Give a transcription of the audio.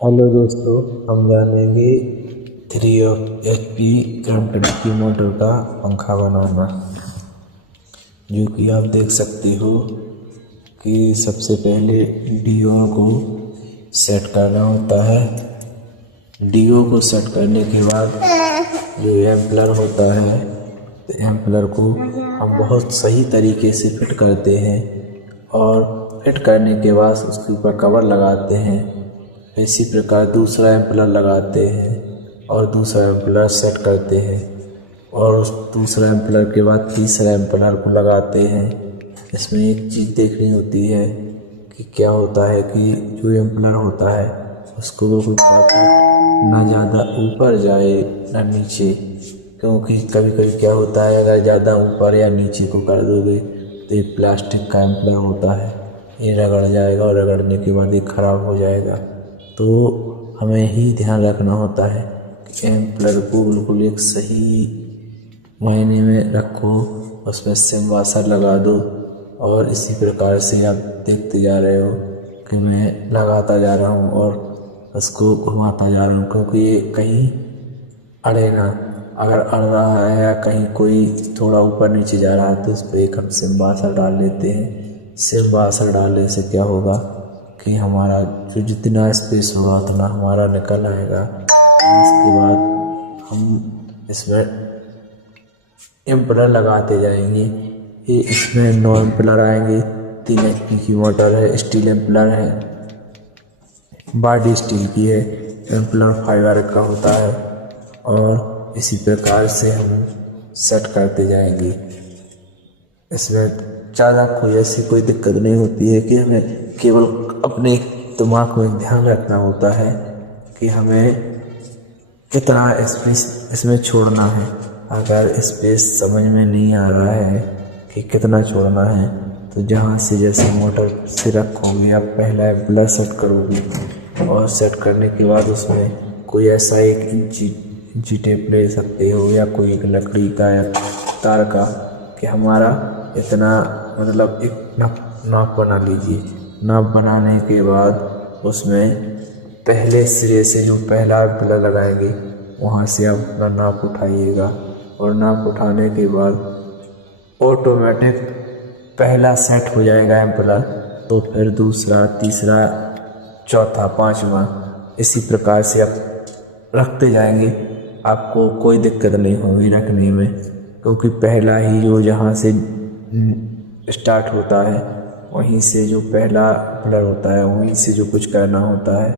Hello दोस्तों, हम जानेंगे 3 HP करंट की मोटर का पंखा बनाना। जो कि आप देख सकते हो कि सबसे पहले डीओ को सेट करना होता है। डीओ को सेट करने के बाद जो एम्पलर होता है, तो एम्पलर को हम बहुत सही तरीके से फिट करते हैं और फिट करने के बाद उसके ऊपर कवर लगाते हैं। इसी प्रकार दूसरा एम्पलर लगाते हैं और दूसरा एम्पलर सेट करते हैं और उस दूसरा एम्पलर के बाद तीसरा एम्पलर को लगाते हैं। इसमें एक चीज़ देखनी होती है कि क्या होता है कि जो एम्पलर होता है उसको बिल्कुल परफेक्ट ना ज़्यादा ऊपर जाए ना नीचे, क्योंकि कभी कभी क्या होता है अगर ज़्यादा ऊपर या नीचे को कर दोगे तो ये प्लास्टिक का एम्पलर होता है, ये रगड़ जाएगा और रगड़ने के बाद ये ख़राब हो जाएगा। तो हमें ही ध्यान रखना होता है कि एम्पलर को बिल्कुल एक सही मायने में रखो, उसमें सिम वाशर लगा दो। और इसी प्रकार से आप देखते जा रहे हो कि मैं लगाता जा रहा हूँ और उसको घुमाता जा रहा हूँ, क्योंकि ये कहीं अड़े ना। अगर अड़ रहा है या कहीं कोई थोड़ा ऊपर नीचे जा रहा है तो उस पर एक हम सिम वाशर डाल लेते हैं। सिम वाशर डालने से क्या होगा कि हमारा जो जितना स्पेस होगा उतना हमारा निकल आएगा। इसके बाद हम इसमें एम्पलर लगाते जाएंगे। ये इसमें 9 एम्पलर आएंगे। 3 HP की मोटर है, स्टील एम्पलर है, बॉडी स्टील की है, एम्पलर फाइबर का होता है और इसी प्रकार से हम सेट करते जाएंगे। इसमें ज़्यादा कोई ऐसी कोई दिक्कत नहीं होती है कि हमें केवल अपने दिमाग में ध्यान रखना होता है कि हमें कितना स्पेस इसमें छोड़ना है। अगर स्पेस समझ में नहीं आ रहा है कि कितना छोड़ना है तो जहाँ से जैसे मोटर से रखोगे आप पहला एम्पलर सेट करोगे और सेट करने के बाद उसमें कोई ऐसा 1 इंची टेप ले सकते हो या कोई एक लकड़ी का या तार का कि हमारा इतना मतलब एक नाप बना लीजिए। नाप बनाने के बाद उसमें पहले सिरे से जो पहला एम्पलर लगाएंगे वहाँ से आप अपना नाप उठाइएगा और नाप उठाने के बाद ऑटोमेटिक पहला सेट हो जाएगा एम्पलर, तो फिर दूसरा, तीसरा, चौथा, पांचवा इसी प्रकार से आप रखते जाएंगे। आपको कोई दिक्कत नहीं होगी रखने में, क्योंकि पहला ही जो जहाँ से स्टार्ट होता है वहीं से जो पहला एम्पलर होता है वहीं से जो कुछ करना होता है।